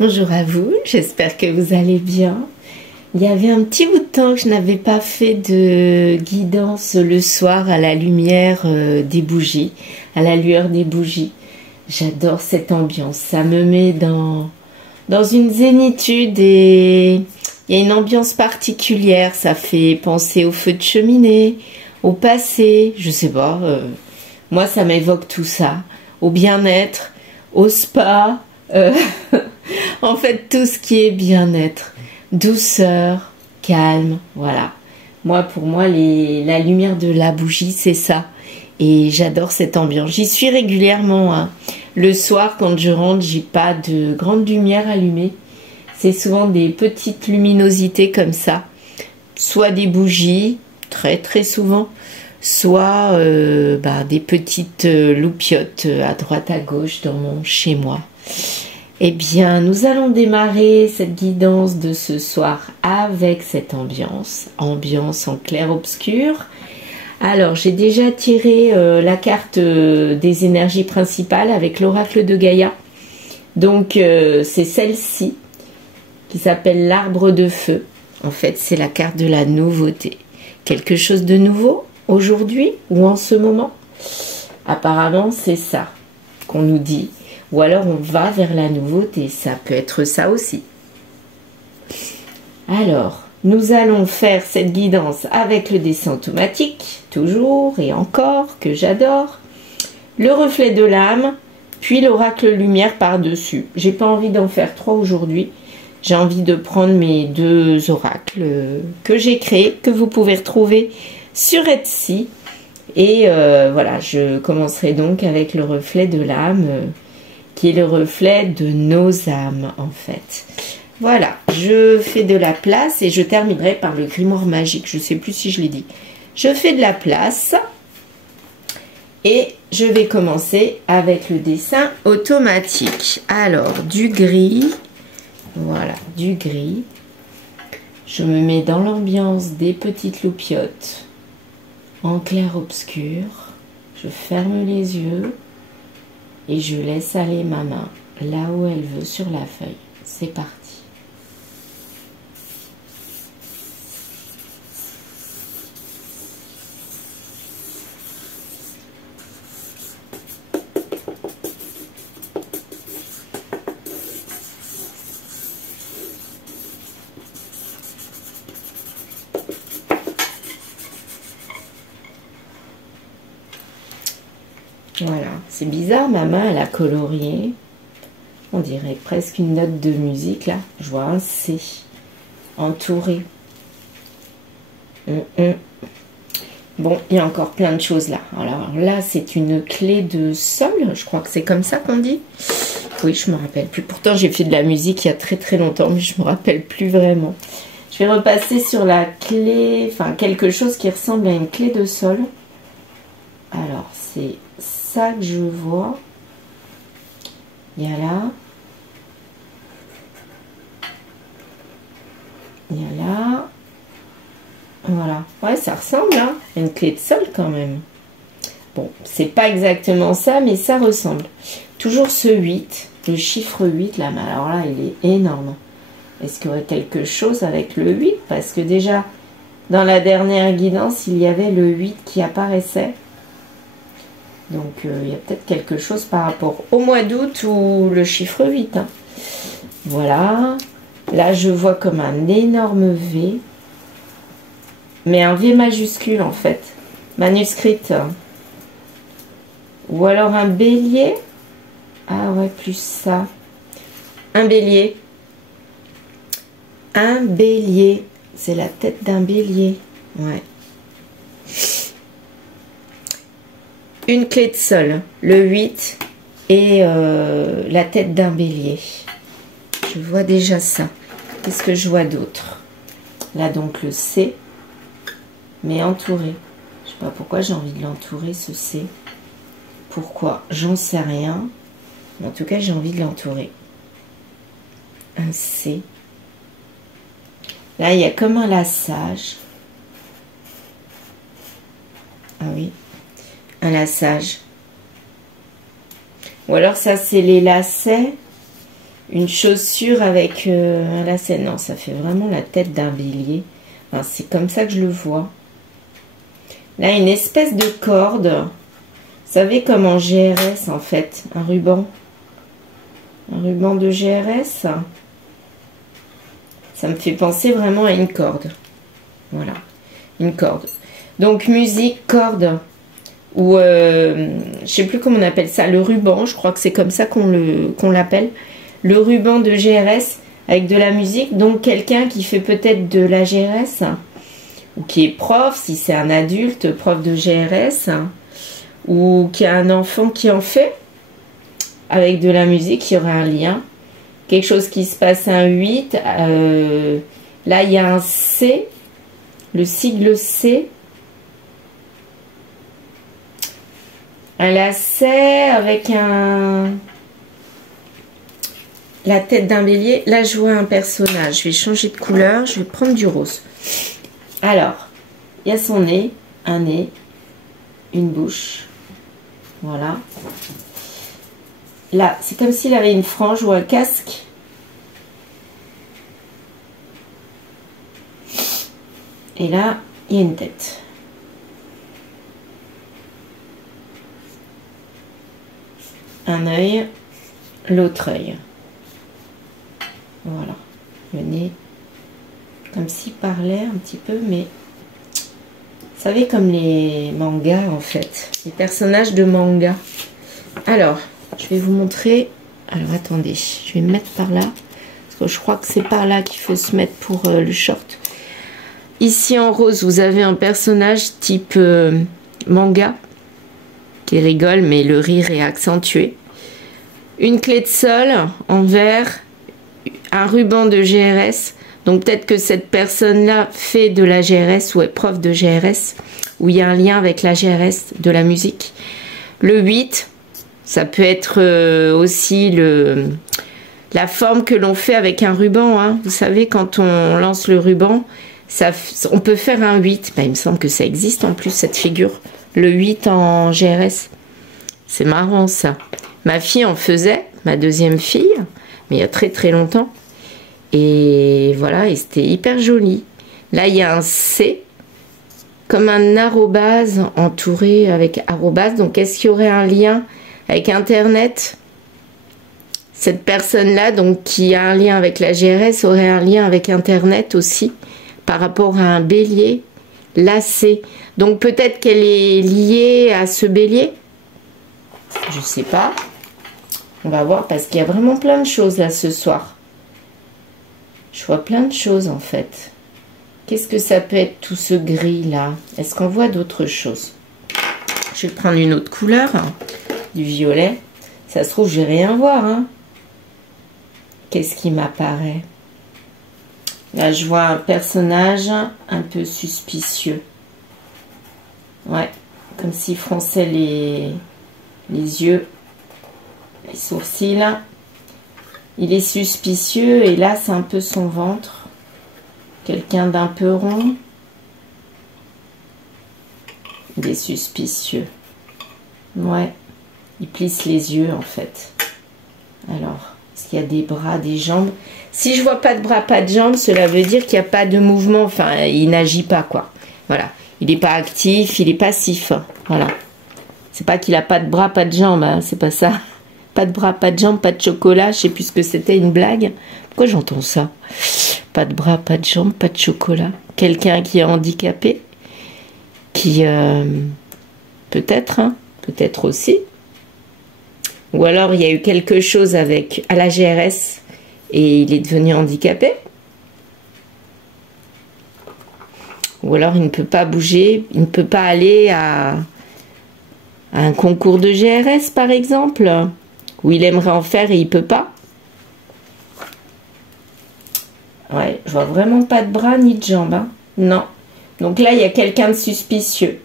Bonjour à vous, j'espère que vous allez bien. Il y avait un petit bout de temps que je n'avais pas fait de guidance le soir à la lumière des bougies, à la lueur des bougies. J'adore cette ambiance, ça me met dans une zénitude et il y a une ambiance particulière. Ça fait penser au feu de cheminée, au passé, je sais pas, moi ça m'évoque tout ça, au bien-être, au spa, en fait tout ce qui est bien-être, douceur, calme, voilà. Moi, pour moi, la lumière de la bougie, c'est ça. Et j'adore cette ambiance. J'y suis régulièrement, hein. Le soir, quand je rentre, j'ai pas de grande lumière allumée. C'est souvent des petites luminosités comme ça. Soit des bougies, très très souvent, soit des petites loupiottes à droite à gauche dans mon chez moi. Eh bien, nous allons démarrer cette guidance de ce soir avec cette ambiance en clair-obscur. Alors, j'ai déjà tiré la carte des énergies principales avec l'oracle de Gaïa. Donc, c'est celle-ci qui s'appelle l'arbre de feu. En fait, c'est la carte de la nouveauté. Quelque chose de nouveau aujourd'hui ou en ce moment? Apparemment, c'est ça qu'on nous dit. Ou alors on va vers la nouveauté, ça peut être ça aussi. Alors, nous allons faire cette guidance avec le dessin automatique, toujours et encore, que j'adore. Le reflet de l'âme, puis l'oracle lumière par-dessus. J'ai pas envie d'en faire 3 aujourd'hui. J'ai envie de prendre mes 2 oracles que j'ai créés, que vous pouvez retrouver sur Etsy. Et voilà, je commencerai donc avec le reflet de l'âme, qui est le reflet de nos âmes en fait. Voilà, je fais de la place et je terminerai par le grimoire magique. Je ne sais plus si je l'ai dit. Je fais de la place et je vais commencer avec le dessin automatique. Alors, du gris, voilà, du gris. Je me mets dans l'ambiance des petites loupiottes en clair-obscur. Je ferme les yeux. Et je laisse aller ma main là où elle veut sur la feuille. C'est parti. Voilà, c'est bizarre, ma main elle a colorié. On dirait presque une note de musique là. Je vois un C entouré. Bon, il y a encore plein de choses là. Alors là, c'est une clé de sol. Je crois que c'est comme ça qu'on dit. Oui, je me rappelle plus. Pourtant, j'ai fait de la musique il y a très très longtemps, mais je me rappelle plus vraiment. Je vais repasser sur la clé, enfin quelque chose qui ressemble à une clé de sol. Alors, c'est ça que je vois. Il y a là. Il y a là. Voilà. Ouais, ça ressemble à une clé de sol quand même. Bon, c'est pas exactement ça, mais ça ressemble. Toujours ce 8, le chiffre 8 là, mais alors là, il est énorme. Est-ce qu'il y aurait quelque chose avec le 8? Parce que déjà, dans la dernière guidance, il y avait le 8 qui apparaissait. Donc, il y a peut-être quelque chose par rapport au mois d'août ou le chiffre 8. Hein. Voilà. Là, je vois comme un énorme V. Mais un V majuscule, en fait. Manuscrite. Ou alors un bélier. Ah ouais, plus ça. Un bélier. Un bélier. C'est la tête d'un bélier. Ouais. Une clé de sol, le 8 et la tête d'un bélier. Je vois déjà ça. Qu'est-ce que je vois d'autre? Là donc le C, mais entouré. Je sais pas pourquoi j'ai envie de l'entourer ce C. Pourquoi? J'en sais rien. Mais en tout cas j'ai envie de l'entourer. Un C. Là il y a comme un laçage. Ah oui. Un laçage. Ou alors ça c'est les lacets une chaussure avec un lacet. Non, ça fait vraiment la tête d'un bélier. Enfin, c'est comme ça que je le vois. Là, une espèce de corde. Vous savez, comme en GRS, en fait. Un ruban. Un ruban de GRS. Ça me fait penser vraiment à une corde. Voilà. Une corde. Donc, musique, corde. Ou, je sais plus comment on appelle ça. Le ruban, je crois que c'est comme ça qu'on l'appelle. Le ruban de GRS avec de la musique. Donc, quelqu'un qui fait peut-être de la GRS. Ou qui est prof, si c'est un adulte, prof de GRS. Ou qui a un enfant qui en fait. Avec de la musique, il y aurait un lien. Quelque chose qui se passe un 8. Là, il y a un C. Le sigle C. Un lacet avec la tête d'un bélier. Là, je vois un personnage. Je vais changer de couleur. Je vais prendre du rose. Alors, il y a son nez. Un nez. Une bouche. Voilà. Là, c'est comme s'il avait une frange ou un casque. Et là, il y a une tête. Un œil, l'autre œil. Voilà. Le nez, comme s'il parlait un petit peu, mais... Vous savez, comme les mangas, en fait. Les personnages de manga. Alors... Je vais vous montrer. Alors attendez, je vais me mettre par là. Parce que je crois que c'est par là qu'il faut se mettre pour le short. Ici en rose, vous avez un personnage type manga. Qui rigole, mais le rire est accentué. Une clé de sol en vert. Un ruban de GRS. Donc peut-être que cette personne-là fait de la GRS ou est prof de GRS. Où il y a un lien avec la GRS, de la musique. Le 8... Ça peut être aussi la forme que l'on fait avec un ruban. Hein. Vous savez, quand on lance le ruban, on peut faire un 8. Ben, il me semble que ça existe en plus, cette figure. Le 8 en GRS. C'est marrant, ça. Ma fille en faisait, ma deuxième fille, mais il y a très très longtemps. Et voilà, et c'était hyper joli. Là, il y a un C, comme un arrobase entouré avec arrobase. Donc, est-ce qu'il y aurait un lien avec Internet? Cette personne-là, donc qui a un lien avec la GRS, aurait un lien avec Internet aussi, par rapport à un bélier lacé. Donc peut-être qu'elle est liée à ce bélier. Je sais pas. On va voir, parce qu'il y a vraiment plein de choses là ce soir. Je vois plein de choses en fait. Qu'est-ce que ça peut être tout ce gris là? Est-ce qu'on voit d'autres choses? Je vais prendre une autre couleur. Du violet. Ça se trouve, je vais rien voir. Hein. Qu'est-ce qui m'apparaît? Là, je vois un personnage un peu suspicieux. Ouais. Comme s'il fronçait les yeux, les sourcils. Il est suspicieux. Et là, c'est un peu son ventre. Quelqu'un d'un peu rond. Il est suspicieux. Ouais. Il plisse les yeux en fait. Alors, est-ce qu'il y a des bras, des jambes? Si je vois pas de bras, pas de jambes, cela veut dire qu'il n'y a pas de mouvement. Enfin, il n'agit pas quoi. Voilà. Il n'est pas actif, il est passif. Voilà. C'est pas qu'il a pas de bras, pas de jambes. Hein. C'est pas ça. Pas de bras, pas de jambes, pas de chocolat. Je sais plus ce que c'était, une blague. Pourquoi j'entends ça? Pas de bras, pas de jambes, pas de chocolat. Quelqu'un qui est handicapé. Qui, peut-être, hein, peut-être aussi. Ou alors il y a eu quelque chose à la GRS et il est devenu handicapé. Ou alors il ne peut pas bouger, il ne peut pas aller à un concours de GRS par exemple, où il aimerait en faire et il peut pas. Ouais, je vois vraiment pas de bras ni de jambes. Hein. Non. Donc là, il y a quelqu'un de suspicieux.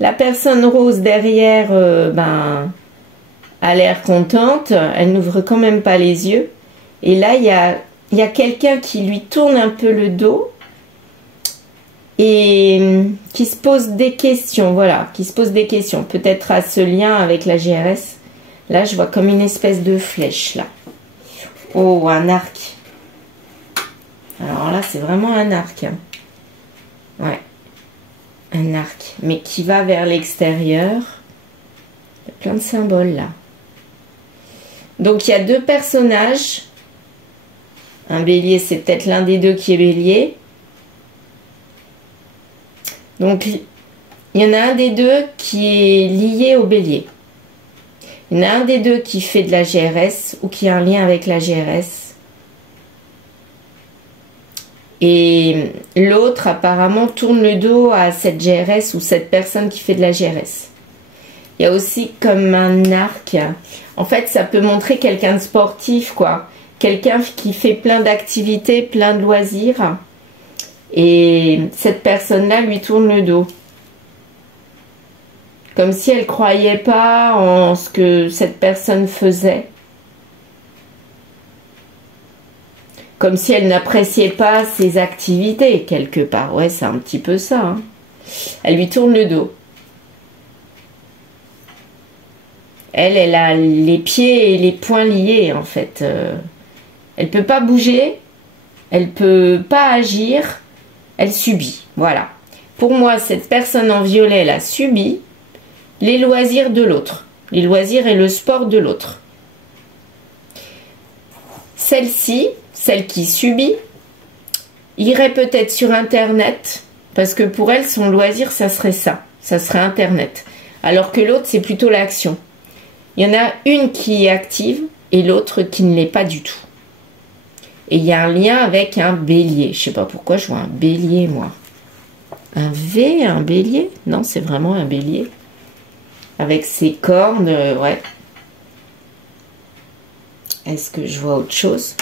La personne rose derrière, a l'air contente. Elle n'ouvre quand même pas les yeux. Et là, il y a quelqu'un qui lui tourne un peu le dos et qui se pose des questions. Voilà, qui se pose des questions. Peut-être à ce lien avec la GRS. Là, je vois comme une espèce de flèche, là. Oh, un arc. Alors là, c'est vraiment un arc. Hein. Ouais. Un arc. Mais qui va vers l'extérieur. Il y a plein de symboles, là. Donc, il y a deux personnages. Un bélier, c'est peut-être l'un des deux qui est bélier. Donc, il y en a un des deux qui est lié au bélier. Il y en a un des deux qui fait de la GRS ou qui a un lien avec la GRS. Et l'autre, apparemment, tourne le dos à cette GRS ou cette personne qui fait de la GRS. Il y a aussi comme un arc. En fait, ça peut montrer quelqu'un de sportif, quoi. Quelqu'un qui fait plein d'activités, plein de loisirs. Et cette personne-là lui tourne le dos. Comme si elle ne croyait pas en ce que cette personne faisait. Comme si elle n'appréciait pas ses activités, quelque part. Ouais, c'est un petit peu ça. Hein. Elle lui tourne le dos. Elle a les pieds et les poings liés, en fait. Elle ne peut pas bouger. Elle ne peut pas agir. Elle subit. Voilà. Pour moi, cette personne en violet, elle a subi les loisirs de l'autre. Les loisirs et le sport de l'autre. Celle-ci, celle qui subit, irait peut-être sur Internet, parce que pour elle, son loisir, ça serait ça. Ça serait Internet. Alors que l'autre, c'est plutôt l'action. Il y en a une qui est active et l'autre qui ne l'est pas du tout. Et il y a un lien avec un bélier. Je sais pas pourquoi je vois un bélier, moi. Un V, un bélier? Non, c'est vraiment un bélier. Avec ses cornes, ouais. Est-ce que je vois autre chose?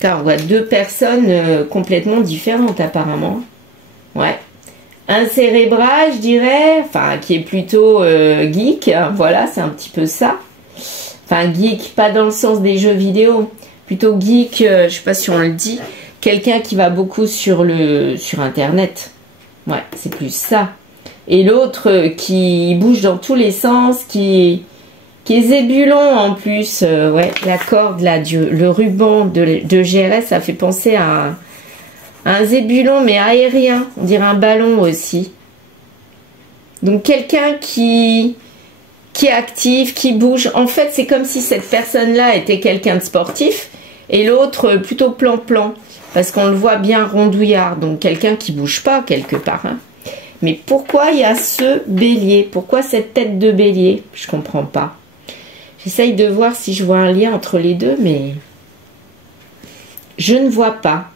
Car on voit deux personnes complètement différentes, apparemment. Ouais. Un cérébral, je dirais, enfin, qui est plutôt geek. Hein, voilà, c'est un petit peu ça. Enfin, geek, pas dans le sens des jeux vidéo. Plutôt geek, je sais pas si on le dit. Quelqu'un qui va beaucoup sur Internet. Ouais, c'est plus ça. Et l'autre qui bouge dans tous les sens, qui est zébulon en plus. Ouais, la corde là, le ruban de GRS, ça fait penser à un zébulon mais aérien. On dirait un ballon aussi. Donc quelqu'un qui est actif, qui bouge. En fait, c'est comme si cette personne-là était quelqu'un de sportif et l'autre plutôt plan-plan. Parce qu'on le voit bien rondouillard. Donc quelqu'un qui bouge pas quelque part. Hein. Mais pourquoi il y a ce bélier? Pourquoi cette tête de bélier? Je comprends pas. J'essaye de voir si je vois un lien entre les deux, mais je ne vois pas.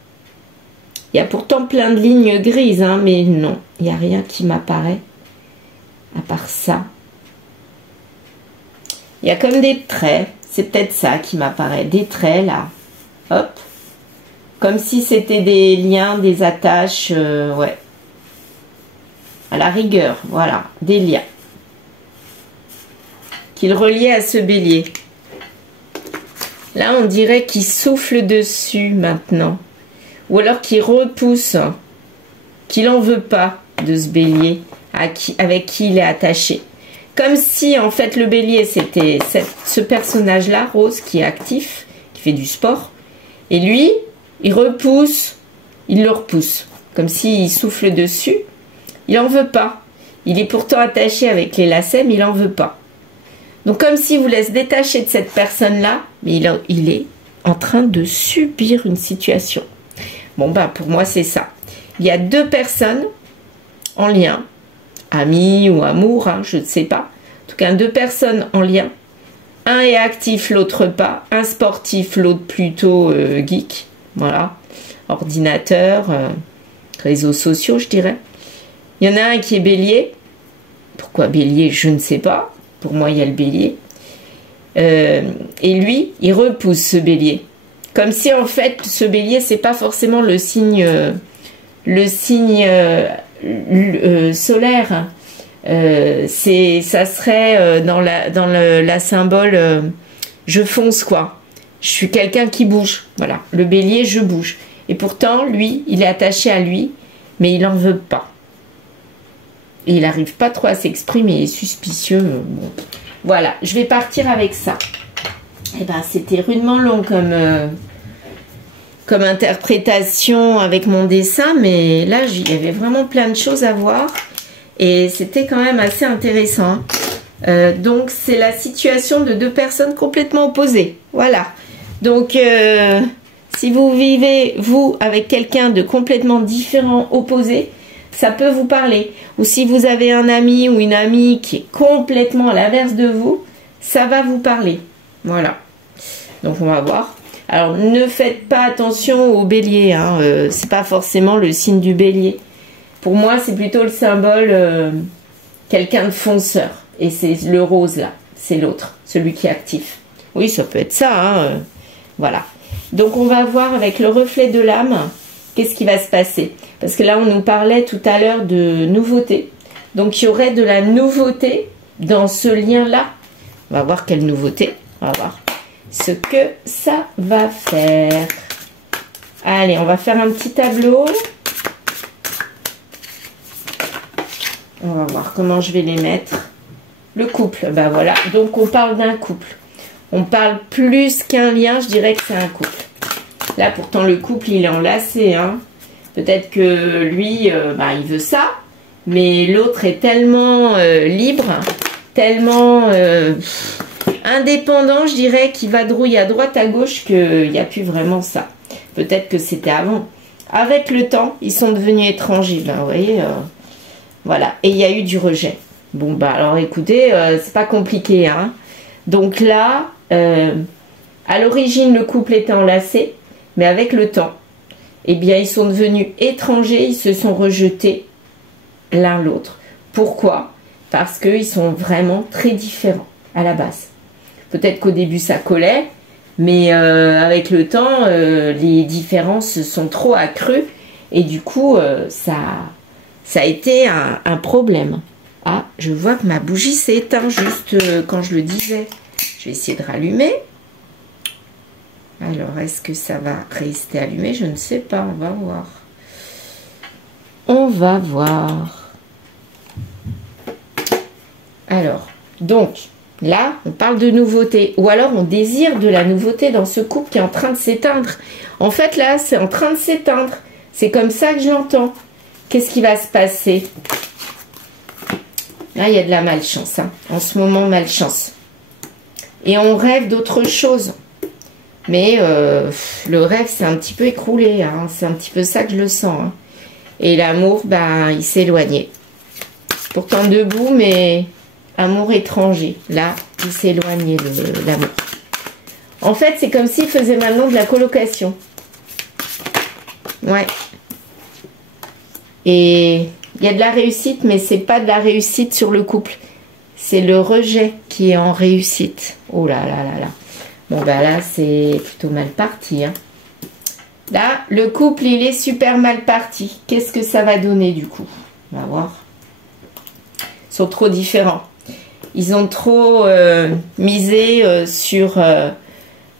Il y a pourtant plein de lignes grises, hein, mais non, il n'y a rien qui m'apparaît à part ça. Il y a comme des traits, c'est peut-être ça qui m'apparaît, des traits là, hop, comme si c'était des liens, des attaches, ouais. À la rigueur, voilà, des liens. Qu'il reliait à ce bélier. Là, on dirait qu'il souffle dessus maintenant. Ou alors qu'il repousse, qu'il n'en veut pas de ce bélier avec qui il est attaché. Comme si, en fait, le bélier, c'était ce personnage-là, Rose, qui est actif, qui fait du sport. Et lui, il repousse, il le repousse. Comme s'il souffle dessus. Il n'en veut pas. Il est pourtant attaché avec les lacets, mais il n'en veut pas. Donc, comme s'il vous laisse détacher de cette personne-là, mais il est en train de subir une situation. Bon, ben, pour moi, c'est ça. Il y a deux personnes en lien, amis ou amour, hein, je ne sais pas. En tout cas, deux personnes en lien. Un est actif, l'autre pas. Un sportif, l'autre plutôt geek. Voilà. Ordinateur, réseaux sociaux, je dirais. Il y en a un qui est bélier. Pourquoi bélier? Je ne sais pas. Pour moi, il y a le bélier. Et lui, il repousse ce bélier. Comme si, en fait, ce bélier, c'est pas forcément le signe solaire. Ça serait dans la symbole je fonce, quoi. Je suis quelqu'un qui bouge. Voilà. Le bélier, je bouge. Et pourtant, lui, il est attaché à lui, mais il n'en veut pas. Et il n'arrive pas trop à s'exprimer, il est suspicieux. Bon. Voilà, je vais partir avec ça. Et ben, c'était rudement long comme interprétation avec mon dessin, mais là, il y avait vraiment plein de choses à voir. Et c'était quand même assez intéressant. Donc, c'est la situation de deux personnes complètement opposées. Voilà. Donc, si vous vivez, vous, avec quelqu'un de complètement différent, opposé, ça peut vous parler. Ou si vous avez un ami ou une amie qui est complètement à l'inverse de vous, ça va vous parler. Voilà. Donc, on va voir. Alors, ne faites pas attention au bélier. Hein. C'est pas forcément le signe du bélier. Pour moi, c'est plutôt le symbole quelqu'un de fonceur. Et c'est le rose, là. C'est l'autre, celui qui est actif. Oui, ça peut être ça. Hein. Voilà. Donc, on va voir avec le reflet de l'âme, qu'est-ce qui va se passer. Parce que là, on nous parlait tout à l'heure de nouveauté. Donc, il y aurait de la nouveauté dans ce lien-là. On va voir quelle nouveauté. On va voir ce que ça va faire. Allez, on va faire un petit tableau. On va voir comment je vais les mettre. Le couple, ben voilà. Donc, on parle d'un couple. On parle plus qu'un lien, je dirais que c'est un couple. Là, pourtant, le couple, il est enlacé. Hein. Peut-être que lui, il veut ça. Mais l'autre est tellement libre, tellement indépendant, je dirais, qu'il vadrouille à droite, à gauche, qu'il n'y a plus vraiment ça. Peut-être que c'était avant. Avec le temps, ils sont devenus étrangers. Ben, vous voyez, voilà. Et il y a eu du rejet. Bon, bah alors écoutez, c'est pas compliqué. Hein. Donc là, à l'origine, le couple était enlacé. Mais avec le temps, eh bien, ils sont devenus étrangers, ils se sont rejetés l'un l'autre. Pourquoi? Parce qu'ils sont vraiment très différents à la base. Peut-être qu'au début, ça collait, mais avec le temps, les différences sont trop accrues et du coup, ça a été un problème. Ah, je vois que ma bougie s'est éteinte juste quand je le disais. Je vais essayer de rallumer. Alors, est-ce que ça va rester allumé? Je ne sais pas, on va voir. On va voir. Alors, donc, là, on parle de nouveauté. Ou alors, on désire de la nouveauté dans ce couple qui est en train de s'éteindre. En fait, là, c'est en train de s'éteindre. C'est comme ça que je l'entends. Qu'est-ce qui va se passer? Là, il y a de la malchance. Hein. En ce moment, malchance. Et on rêve d'autre chose. Mais le rêve s'est un petit peu écroulé. Hein. C'est un petit peu ça que je le sens. Hein. Et l'amour, il s'est éloigné. Pourtant debout, mais amour étranger. Là, il s'est éloigné, l'amour. En fait, c'est comme s'il faisait maintenant de la colocation. Ouais. Et il y a de la réussite, mais c'est pas de la réussite sur le couple. C'est le rejet qui est en réussite. Oh là là là là. Bon, là, c'est plutôt mal parti. Hein. Là, le couple, il est super mal parti. Qu'est-ce que ça va donner, du coup? On va voir. Ils sont trop différents. Ils ont trop misé sur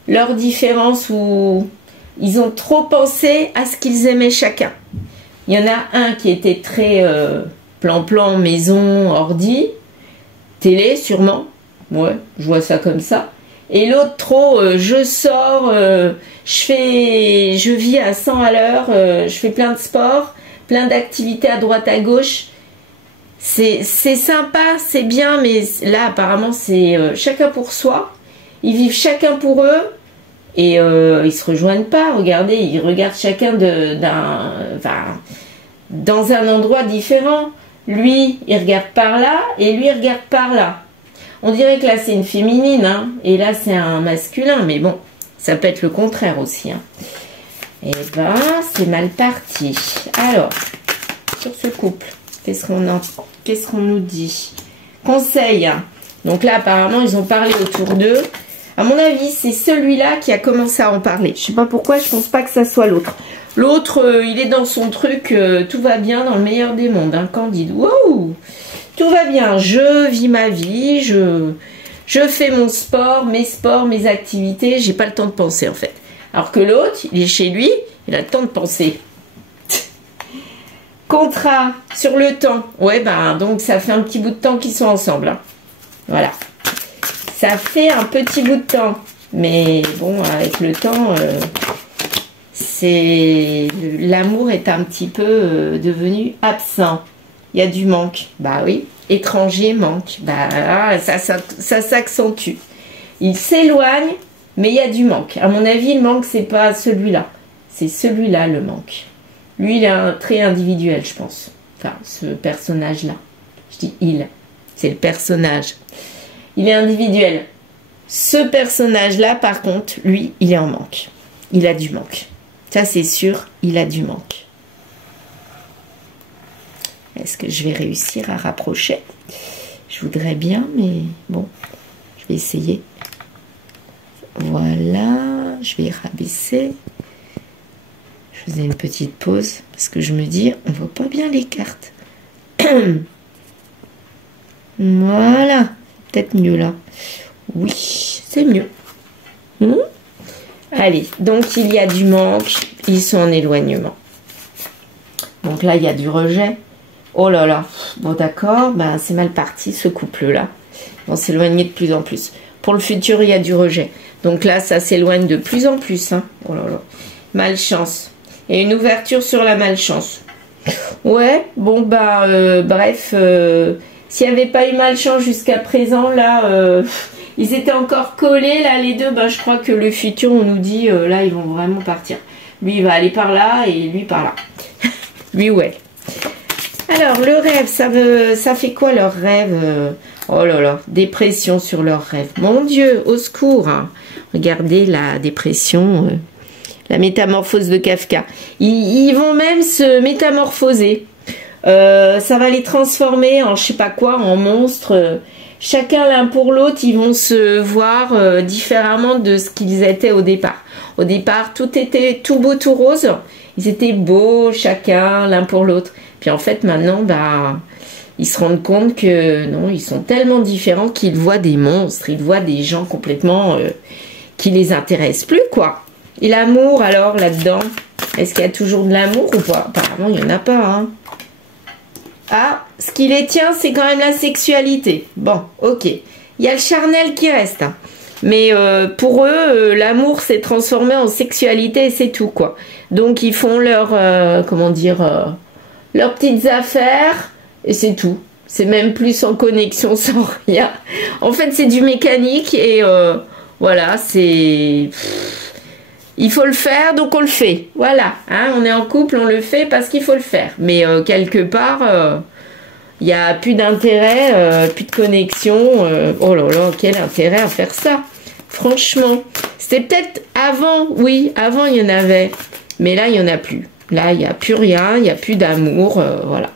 leurs différences ou ils ont trop pensé à ce qu'ils aimaient chacun. Il y en a un qui était très plan-plan, maison, ordi, télé, sûrement. Ouais, je vois ça comme ça. Et l'autre trop, je sors, je vis à 100 à l'heure, je fais plein de sports, plein d'activités à droite à gauche. C'est sympa, c'est bien, mais là apparemment c'est chacun pour soi. Ils vivent chacun pour eux et ils se rejoignent pas. Regardez, ils regardent chacun dans un endroit différent. Lui, il regarde par là et lui, il regarde par là. On dirait que là, c'est une féminine, hein, et là, c'est un masculin. Mais bon, ça peut être le contraire aussi. Hein. Et c'est mal parti. Alors, sur ce couple, qu'est-ce qu'on nous dit? Conseil. Hein. Donc là, apparemment, ils ont parlé autour d'eux. À mon avis, c'est celui-là qui a commencé à en parler. Je sais pas pourquoi, je pense pas que ça soit l'autre. L'autre, il est dans son truc, tout va bien dans le meilleur des mondes. Hein, Candide. Wow! Tout va bien, je vis ma vie, je fais mon sport, mes activités, j'ai pas le temps de penser en fait. Alors que l'autre, il est chez lui, il a le temps de penser. Contrat sur le temps. Ouais, donc ça fait un petit bout de temps qu'ils sont ensemble. Hein. Voilà. Ça fait un petit bout de temps. Mais bon, avec le temps, l'amour est un petit peu devenu absent. Il y a du manque. Bah oui. Étranger, manque. Bah ça s'accentue. Il s'éloigne, mais il y a du manque. À mon avis, le manque, c'est pas celui-là. C'est celui-là, le manque. Lui, il est un trait individuel, je pense. Enfin, ce personnage-là. Je dis il. C'est le personnage. Il est individuel. Ce personnage-là, par contre, lui, il est en manque. Il a du manque. Ça, c'est sûr, il a du manque. Est-ce que je vais réussir à rapprocher? Je voudrais bien, mais bon, je vais essayer. Voilà, je vais rabaisser. Je faisais une petite pause parce que je me dis, on voit pas bien les cartes. Voilà, peut-être mieux là. Oui, c'est mieux. Allez, donc il y a du manque, ils sont en éloignement. Donc là, il y a du rejet. Oh là là, bon d'accord, ben, c'est mal parti ce couple-là. On s'éloigne de plus en plus. Pour le futur, il y a du rejet. Donc là, ça s'éloigne de plus en plus. Hein. Oh là là, malchance. Et une ouverture sur la malchance. Ouais, bon bah, bref, s'il n'y avait pas eu malchance jusqu'à présent, là, ils étaient encore collés, là, les deux. Ben, je crois que le futur, on nous dit, là, ils vont vraiment partir. Lui, il va aller par là et lui par là. Lui, ouais. Alors, le rêve, ça fait quoi leur rêve? Oh là là, dépression sur leur rêve. Mon Dieu, au secours. Hein. Regardez la dépression, la métamorphose de Kafka. Ils vont même se métamorphoser. Ça va les transformer en je sais pas quoi, en monstres. Chacun l'un pour l'autre, ils vont se voir différemment de ce qu'ils étaient au départ. Au départ, tout était tout beau, tout rose. Ils étaient beaux, chacun l'un pour l'autre. Puis en fait, maintenant, bah, ils se rendent compte que non, ils sont tellement différents qu'ils voient des monstres, ils voient des gens complètement qui les intéressent plus, quoi. Et l'amour, alors, là-dedans, est-ce qu'il y a toujours de l'amour ou pas? Apparemment, il n'y en a pas, hein. Ah, ce qui les tient, c'est quand même la sexualité. Bon, ok. Il y a le charnel qui reste. Hein. Mais pour eux, l'amour s'est transformé en sexualité et c'est tout, quoi. Donc, ils font leur, comment dire, leurs petites affaires et c'est tout. C'est même plus en connexion sans rien. En fait, c'est du mécanique et voilà, c'est... Il faut le faire, donc on le fait. Voilà, hein, on est en couple, on le fait parce qu'il faut le faire. Mais quelque part, il n'y a plus d'intérêt, plus de connexion. Oh là là, quel intérêt à faire ça? Franchement, c'était peut-être avant, oui, avant il y en avait. Mais là, il n'y en a plus. Là, il n'y a plus rien, il n'y a plus d'amour, voilà.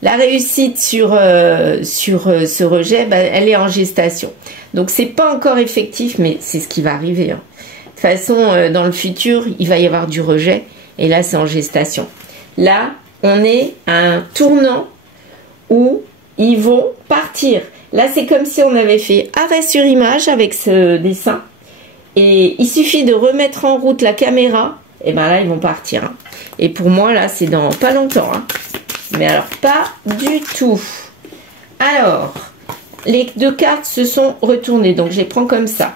La réussite sur ce rejet, bah, elle est en gestation. Donc, c'est pas encore effectif, mais c'est ce qui va arriver. Hein. De toute façon, dans le futur, il va y avoir du rejet. Et là, c'est en gestation. Là, on est à un tournant où ils vont partir. Là, c'est comme si on avait fait arrêt sur image avec ce dessin. Et il suffit de remettre en route la caméra. Et bien là, ils vont partir. Hein. Et pour moi, là, c'est dans pas longtemps. Hein. Mais alors, pas du tout. Alors, les deux cartes se sont retournées. Donc, je les prends comme ça.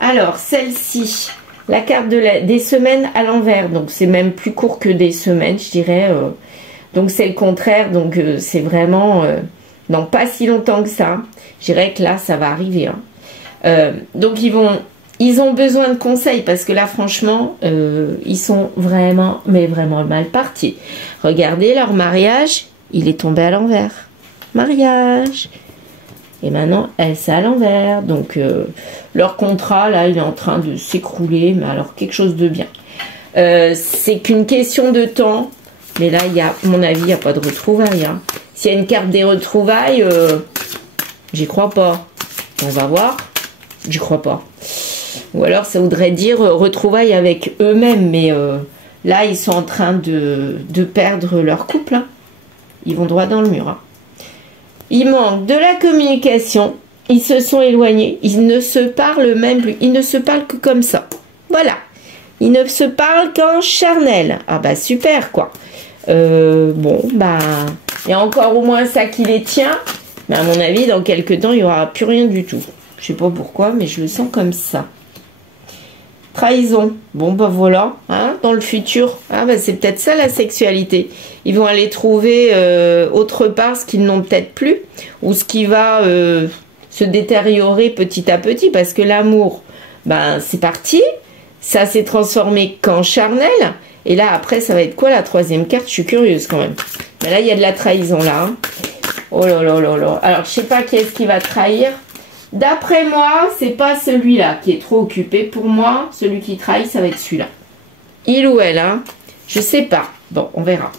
Alors, celle-ci, la carte des semaines à l'envers. Donc, c'est même plus court que des semaines, je dirais. Donc, c'est le contraire. Donc, c'est vraiment dans pas si longtemps que ça. Je dirais que là, ça va arriver. Hein. Donc, ils ont besoin de conseils parce que là, franchement, ils sont vraiment, mais vraiment mal partis. Regardez, leur mariage, il est tombé à l'envers. Mariage. Et maintenant, elle, c'est à l'envers. Donc, leur contrat, là, il est en train de s'écrouler. Mais alors, quelque chose de bien. C'est qu'une question de temps. Mais là, il y a, à mon avis, il n'y a pas de retrouvailles. Hein. S'il y a une carte des retrouvailles, j'y crois pas. On va voir. J'y crois pas. Ou alors, ça voudrait dire retrouvailles avec eux-mêmes. Mais là, ils sont en train de perdre leur couple. Hein. Ils vont droit dans le mur. Hein. Il manque de la communication. Ils se sont éloignés. Ils ne se parlent même plus. Ils ne se parlent que comme ça. Voilà. Ils ne se parlent qu'en charnel. Ah bah super quoi. Bon bah... Il y a encore au moins ça qui les tient. Mais à mon avis, dans quelques temps, il n'y aura plus rien du tout. Je sais pas pourquoi, mais je le sens comme ça. Trahison. Bon, ben voilà, hein, dans le futur. Ah, ben c'est peut-être ça la sexualité. Ils vont aller trouver autre part ce qu'ils n'ont peut-être plus. Ou ce qui va se détériorer petit à petit. Parce que l'amour, ben c'est parti. Ça s'est transformé qu'en charnel. Et là, après, ça va être quoi la troisième carte? Je suis curieuse quand même. Mais là, il y a de la trahison, là. Hein. Oh là là là là. Alors, je sais pas qui est-ce qui va trahir. D'après moi, c'est pas celui-là qui est trop occupé. Pour moi, celui qui trahit, ça va être celui-là. Il ou elle, hein? Je sais pas. Bon, on verra.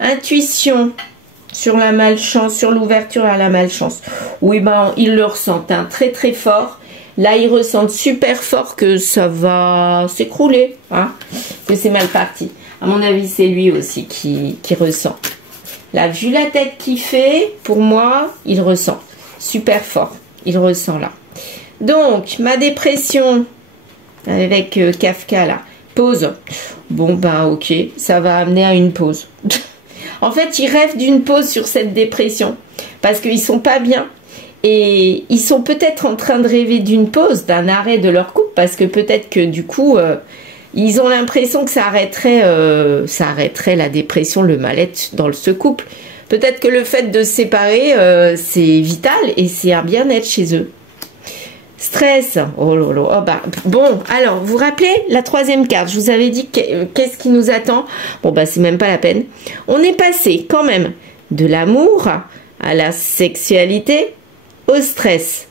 Intuition sur la malchance, sur l'ouverture à la malchance. Oui, ben, ils le ressentent hein, très très fort. Là, ils ressentent super fort que ça va s'écrouler, hein, que c'est mal parti. À mon avis, c'est lui aussi qui ressent. Là, vu la tête qu'il fait, pour moi, il ressent super fort. Il ressent là. Donc, ma dépression avec Kafka là, pause. Bon, ben ok, ça va amener à une pause. En fait, ils rêvent d'une pause sur cette dépression parce qu'ils sont pas bien. Et ils sont peut-être en train de rêver d'une pause, d'un arrêt de leur couple, parce que peut-être que du coup, ils ont l'impression que ça arrêterait la dépression, le mal-être dans ce couple. Peut-être que le fait de se séparer, c'est vital et c'est un bien-être chez eux. Stress, oh là là, oh bah, bon, alors, vous vous rappelez la troisième carte, je vous avais dit qu'est-ce qui nous attend. Bon, bah, c'est même pas la peine. On est passé quand même de l'amour à la sexualité, au stress.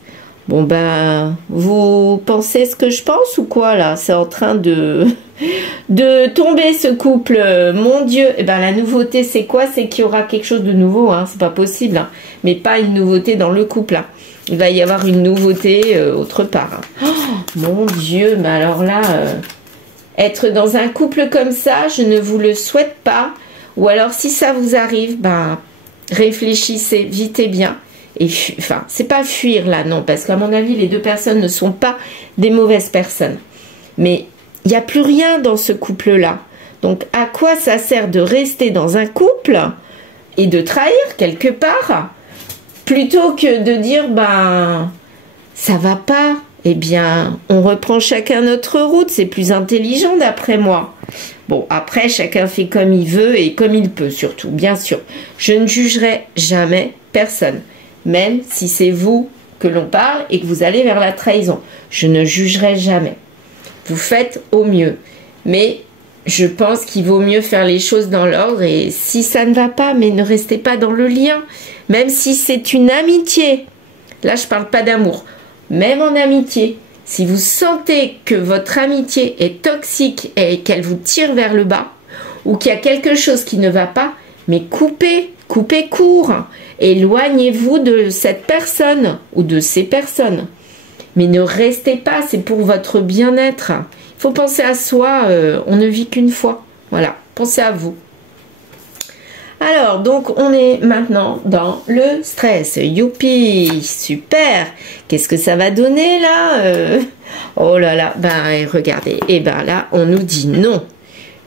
Bon ben, vous pensez ce que je pense ou quoi là? C'est en train de tomber ce couple. Mon Dieu. Et ben la nouveauté c'est quoi? C'est qu'il y aura quelque chose de nouveau. Hein. C'est pas possible. Hein. Mais pas une nouveauté dans le couple. Hein. Il va y avoir une nouveauté autre part. Hein. Oh, mon Dieu. Mais alors là, être dans un couple comme ça, je ne vous le souhaite pas. Ou alors si ça vous arrive, ben réfléchissez vite et bien. Et enfin, c'est pas fuir là, non, parce qu'à mon avis, les deux personnes ne sont pas des mauvaises personnes. Mais il n'y a plus rien dans ce couple-là. Donc, à quoi ça sert de rester dans un couple et de trahir quelque part, plutôt que de dire, ben, ça va pas, eh bien, on reprend chacun notre route, c'est plus intelligent d'après moi. Bon, après, chacun fait comme il veut et comme il peut, surtout, bien sûr. Je ne jugerai jamais personne. Même si c'est vous que l'on parle et que vous allez vers la trahison. Je ne jugerai jamais. Vous faites au mieux. Mais je pense qu'il vaut mieux faire les choses dans l'ordre. Et si ça ne va pas, mais ne restez pas dans le lien. Même si c'est une amitié. Là, je ne parle pas d'amour. Même en amitié. Si vous sentez que votre amitié est toxique et qu'elle vous tire vers le bas, ou qu'il y a quelque chose qui ne va pas, mais coupez court. Éloignez-vous de cette personne ou de ces personnes. Mais ne restez pas, c'est pour votre bien-être. Il faut penser à soi, on ne vit qu'une fois. Voilà, pensez à vous. Alors, donc, on est maintenant dans le stress. Youpi, super. Qu'est-ce que ça va donner, là Oh là là, ben, regardez. Et ben là, on nous dit non.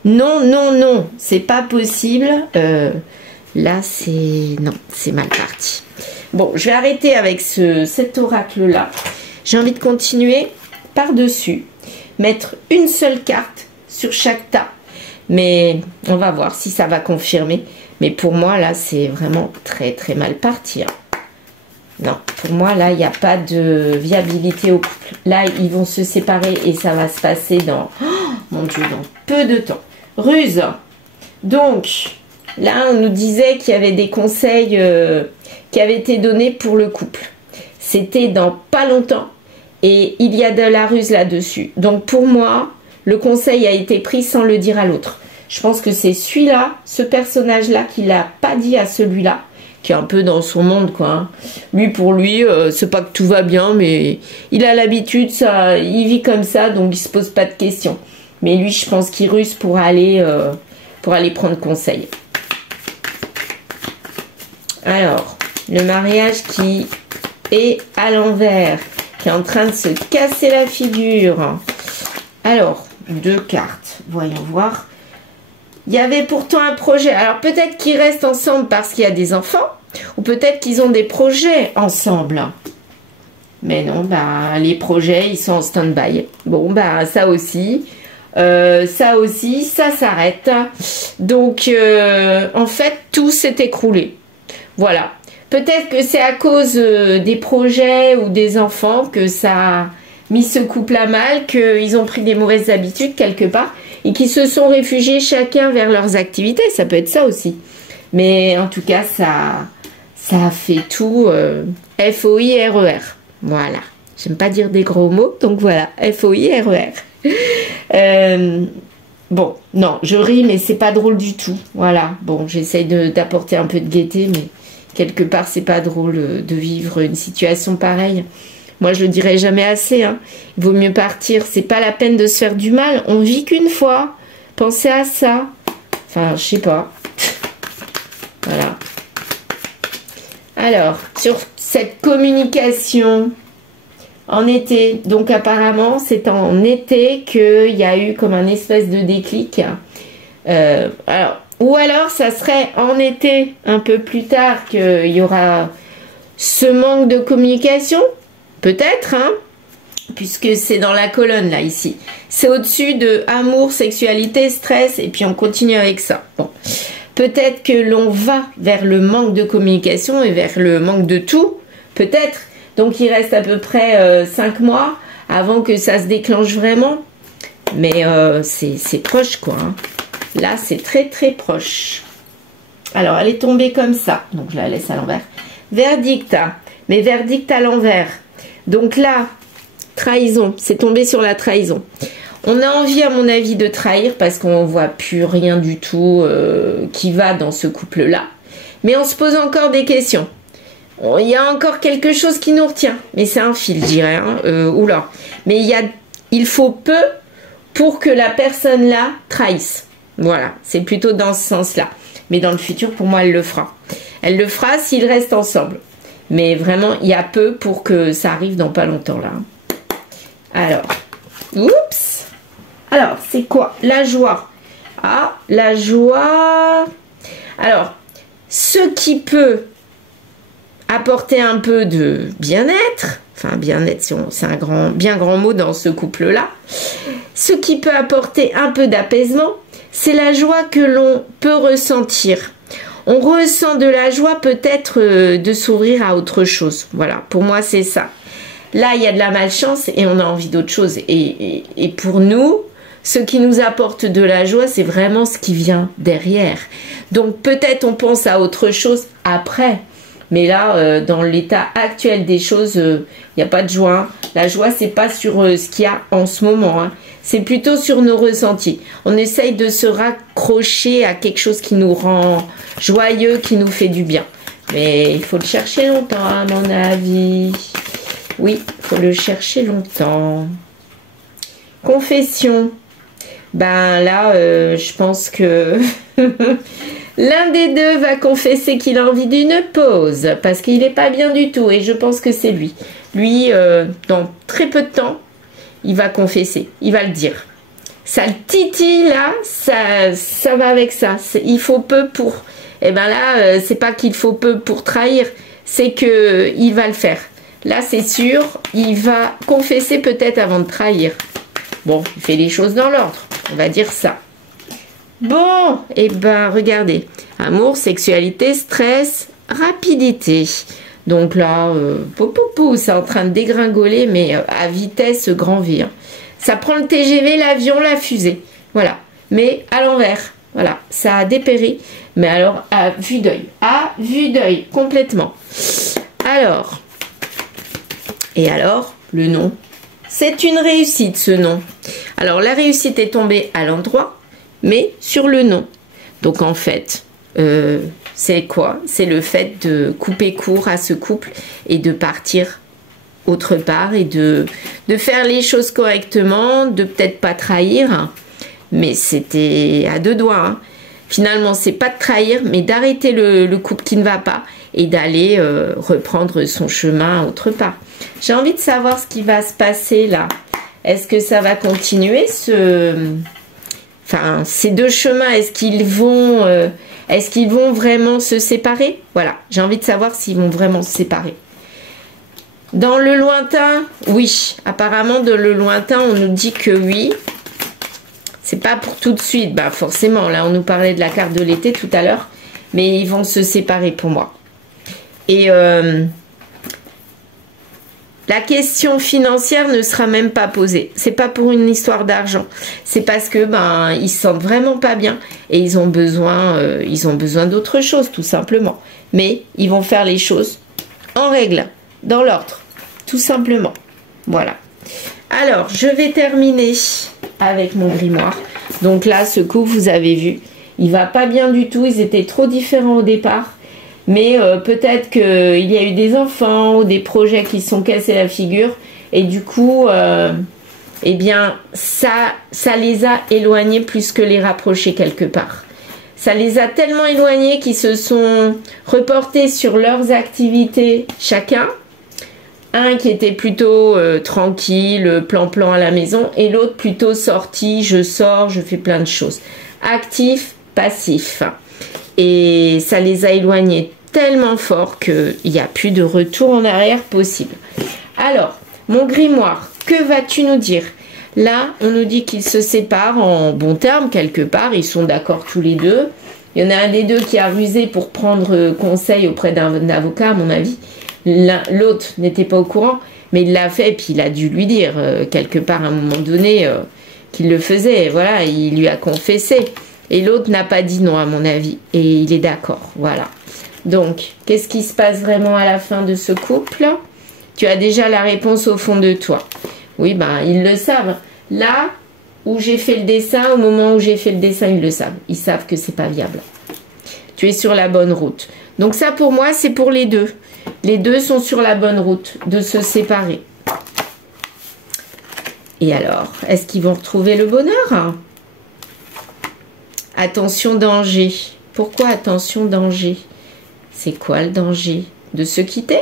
Non, non, non, c'est pas possible. Là, c'est... Non, c'est mal parti. Bon, je vais arrêter avec cet oracle-là. J'ai envie de continuer par-dessus. Mettre une seule carte sur chaque tas. Mais on va voir si ça va confirmer. Mais pour moi, là, c'est vraiment très, très mal parti. Hein. Non, pour moi, là, il n'y a pas de viabilité au couple. Là, ils vont se séparer et ça va se passer dans... Oh, mon Dieu, dans peu de temps. Ruse. Donc... Là, on nous disait qu'il y avait des conseils qui avaient été donnés pour le couple. C'était dans pas longtemps et il y a de la ruse là-dessus. Donc pour moi, le conseil a été pris sans le dire à l'autre. Je pense que c'est celui-là, ce personnage-là, qui l'a pas dit à celui-là, qui est un peu dans son monde, quoi. Hein. Lui, pour lui, c'est pas que tout va bien, mais il a l'habitude, ça, il vit comme ça, donc il se pose pas de questions. Mais lui, je pense qu'il ruse pour aller prendre conseil. Alors, le mariage qui est à l'envers, qui est en train de se casser la figure. Alors, deux cartes, voyons voir. il y avait pourtant un projet. Alors peut-être qu'ils restent ensemble parce qu'il y a des enfants, ou peut-être qu'ils ont des projets ensemble. Mais non, bah, les projets, ils sont en stand-by. Bon, bah, ça aussi, ça s'arrête. Donc, en fait, tout s'est écroulé. Voilà. Peut-être que c'est à cause des projets ou des enfants que ça a mis ce couple à mal, qu'ils ont pris des mauvaises habitudes quelque part et qu'ils se sont réfugiés chacun vers leurs activités. Ça peut être ça aussi. Mais en tout cas, ça a fait tout F-O-I-R-E-R. Voilà. J'aime pas dire des gros mots, donc voilà. F-O-I-R-E-R. Bon, non, je ris, mais c'est pas drôle du tout. Voilà. Bon, j'essaye d'apporter un peu de gaieté, mais quelque part, c'est pas drôle de vivre une situation pareille. Moi, je le dirai jamais assez. Hein. Il vaut mieux partir. C'est pas la peine de se faire du mal. On vit qu'une fois. Pensez à ça. Enfin, je sais pas. Voilà. Alors, sur cette communication en été, donc apparemment, c'est en été qu'il y a eu comme un espèce de déclic. Ou alors, ça serait en été, un peu plus tard, qu'il y aura ce manque de communication. Peut-être, hein, puisque c'est dans la colonne, là, ici. C'est au-dessus de amour, sexualité, stress, et puis on continue avec ça. Bon. Peut-être que l'on va vers le manque de communication et vers le manque de tout. Peut-être. Donc, il reste à peu près 5 mois avant que ça se déclenche vraiment. Mais c'est proche, quoi. Hein. Là, c'est très, très proche. Alors, elle est tombée comme ça. Donc, je la laisse à l'envers. Verdict. Mais verdict à l'envers. Donc là, trahison, c'est tombé sur la trahison. On a envie, à mon avis, de trahir parce qu'on ne voit plus rien du tout qui va dans ce couple-là. Mais on se pose encore des questions. Il y a encore quelque chose qui nous retient. Mais c'est un fil, je dirais. Hein. Oula. Mais il faut peu pour que la personne-là trahisse. Voilà, c'est plutôt dans ce sens-là. Mais dans le futur, pour moi, elle le fera. Elle le fera s'ils restent ensemble. Mais vraiment, il y a peu pour que ça arrive dans pas longtemps, là. Alors, oups. Alors, c'est quoi? La joie. Ah, la joie. Alors, ce qui peut apporter un peu de bien-être, enfin, bien-être, c'est un bien grand mot dans ce couple-là. Ce qui peut apporter un peu d'apaisement, c'est la joie que l'on peut ressentir. On ressent de la joie peut-être de s'ouvrir à autre chose. Voilà, pour moi c'est ça. Là, il y a de la malchance et on a envie d'autre chose. Et pour nous, ce qui nous apporte de la joie, c'est vraiment ce qui vient derrière. Donc peut-être on pense à autre chose après. Mais là, dans l'état actuel des choses, il n'y a pas de joie. La joie, c'est pas sur ce qu'il y a en ce moment. Hein. C'est plutôt sur nos ressentis. On essaye de se raccrocher à quelque chose qui nous rend joyeux, qui nous fait du bien. Mais il faut le chercher longtemps, à mon avis. Oui, il faut le chercher longtemps. Confession. Ben là, je pense que l'un des deux va confesser qu'il a envie d'une pause. Parce qu'il n'est pas bien du tout. Et je pense que c'est lui. Lui, dans très peu de temps, il va confesser, il va le dire. Ça le titille là, ça va avec ça. Il faut peu pour... Et ben là, c'est pas qu'il faut peu pour trahir, c'est que il va le faire. Là, c'est sûr, il va confesser peut-être avant de trahir. Bon, il fait les choses dans l'ordre, on va dire ça. Bon, et ben regardez, amour, sexualité, stress, rapidité. Donc là, c'est en train de dégringoler, mais à vitesse grand V. Hein. Ça prend le TGV, l'avion, la fusée. Voilà. Mais à l'envers. Voilà. Ça a dépéri. Mais alors, à vue d'œil. À vue d'œil, complètement. Alors. Et alors, le nom. C'est une réussite, ce nom. Alors, la réussite est tombée à l'endroit, mais sur le nom. Donc, en fait... c'est quoi? C'est le fait de couper court à ce couple et de partir autre part et de faire les choses correctement, de peut-être pas trahir, mais c'était à deux doigts. Hein. Finalement, c'est pas de trahir, mais d'arrêter le couple qui ne va pas et d'aller reprendre son chemin autre part. J'ai envie de savoir ce qui va se passer là. Est-ce que ça va continuer Enfin, ces deux chemins, est-ce qu'ils vont vraiment se séparer? Voilà, j'ai envie de savoir s'ils vont vraiment se séparer. Dans le lointain, oui. Apparemment, dans le lointain, on nous dit que oui. C'est pas pour tout de suite. Bah, forcément, là, on nous parlait de la carte de l'été tout à l'heure. Mais ils vont se séparer pour moi. Et la question financière ne sera même pas posée. C'est pas pour une histoire d'argent. C'est parce que ils se sentent vraiment pas bien et ils ont besoin d'autre chose, tout simplement. Mais ils vont faire les choses en règle, dans l'ordre, tout simplement. Voilà. Alors, je vais terminer avec mon grimoire. Donc là, ce coup, vous avez vu, il va pas bien du tout. Ils étaient trop différents au départ. Mais peut-être qu'il y a eu des enfants ou des projets qui se sont cassés la figure. Et du coup, eh bien, ça les a éloignés plus que les rapprochés quelque part. Ça les a tellement éloignés qu'ils se sont reportés sur leurs activités chacun. Un qui était plutôt tranquille, plan-plan à la maison. Et l'autre plutôt sorti, je sors, je fais plein de choses. Actif, passif. Et ça les a éloignés tellement fort qu'il n'y a plus de retour en arrière possible. Alors, mon grimoire, que vas-tu nous dire? Là, on nous dit qu'ils se séparent en bons termes, quelque part. Ils sont d'accord tous les deux. Il y en a un des deux qui a rusé pour prendre conseil auprès d'un avocat, à mon avis. L'autre n'était pas au courant, mais il l'a fait, et puis il a dû lui dire, quelque part, à un moment donné, qu'il le faisait. Voilà, il lui a confessé. Et l'autre n'a pas dit non, à mon avis. Et il est d'accord. Voilà. Donc, qu'est-ce qui se passe vraiment à la fin de ce couple? Tu as déjà la réponse au fond de toi. Oui, ils le savent. Là où j'ai fait le dessin, au moment où j'ai fait le dessin, ils le savent. Ils savent que c'est pas viable. Tu es sur la bonne route. Donc ça, pour moi, c'est pour les deux. Les deux sont sur la bonne route de se séparer. Et alors, est-ce qu'ils vont retrouver le bonheur? Attention, danger. Pourquoi attention, danger? C'est quoi le danger? De se quitter?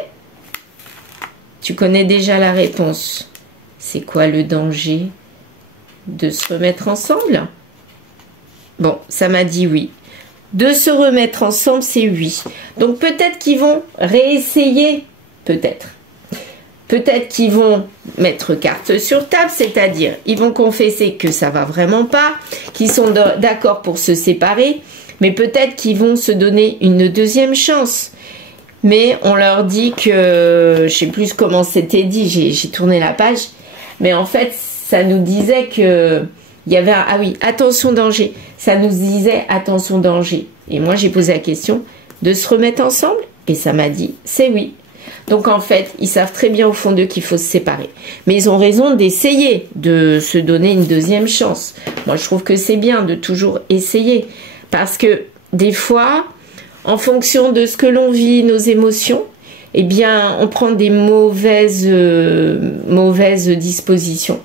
Tu connais déjà la réponse. C'est quoi le danger? De se remettre ensemble? Bon, ça m'a dit oui. De se remettre ensemble, c'est oui. Donc peut-être qu'ils vont réessayer. Peut-être. Peut-être qu'ils vont mettre carte sur table, c'est-à-dire ils vont confesser que ça va vraiment pas, qu'ils sont d'accord pour se séparer, mais peut-être qu'ils vont se donner une deuxième chance. Mais on leur dit que, je sais plus comment c'était dit, j'ai tourné la page, mais en fait ça nous disait que il y avait ah oui, attention danger, ça nous disait attention danger. Et moi j'ai posé la question de se remettre ensemble et ça m'a dit c'est oui. Donc en fait, ils savent très bien au fond d'eux qu'il faut se séparer. Mais ils ont raison d'essayer, de se donner une deuxième chance. Moi, je trouve que c'est bien de toujours essayer. Parce que des fois, en fonction de ce que l'on vit, nos émotions, eh bien, on prend des mauvaises dispositions.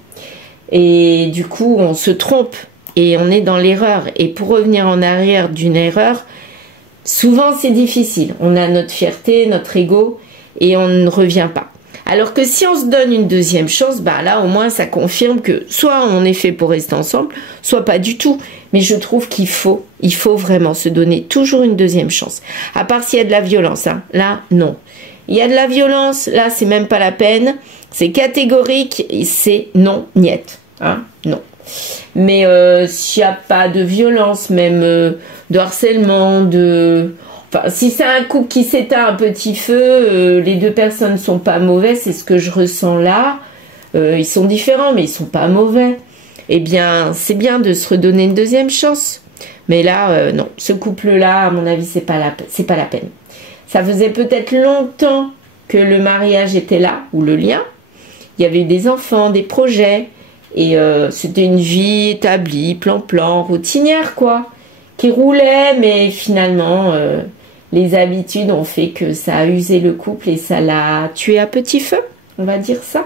Et du coup, on se trompe et on est dans l'erreur. Et pour revenir en arrière d'une erreur, souvent c'est difficile. On a notre fierté, notre ego, et on ne revient pas. Alors que si on se donne une deuxième chance, là au moins ça confirme que soit on est fait pour rester ensemble, soit pas du tout. Mais je trouve qu'il faut vraiment se donner toujours une deuxième chance. À part s'il y a de la violence, hein. Là non. Il y a de la violence, là c'est même pas la peine. C'est catégorique, c'est non, niet. Hein, non. Mais s'il n'y a pas de violence, même de harcèlement, Enfin, si c'est un couple qui s'éteint un petit feu, les deux personnes ne sont pas mauvaises, c'est ce que je ressens là. Ils sont différents, mais ils sont pas mauvais. Eh bien, c'est bien de se redonner une deuxième chance. Mais là, non, ce couple-là, à mon avis, c'est pas la peine. Ça faisait peut-être longtemps que le mariage était là, ou le lien. Il y avait eu des enfants, des projets, et c'était une vie établie, plan-plan, routinière, quoi, qui roulait, mais finalement... les habitudes ont fait que ça a usé le couple et ça l'a tué à petit feu, on va dire ça.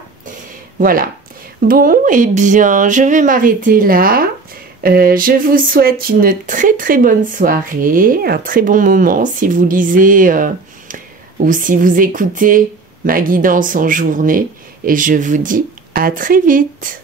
Voilà. Bon, eh bien, je vais m'arrêter là. Je vous souhaite une très très bonne soirée, un très bon moment si vous lisez ou si vous écoutez ma guidance en journée. Et je vous dis à très vite.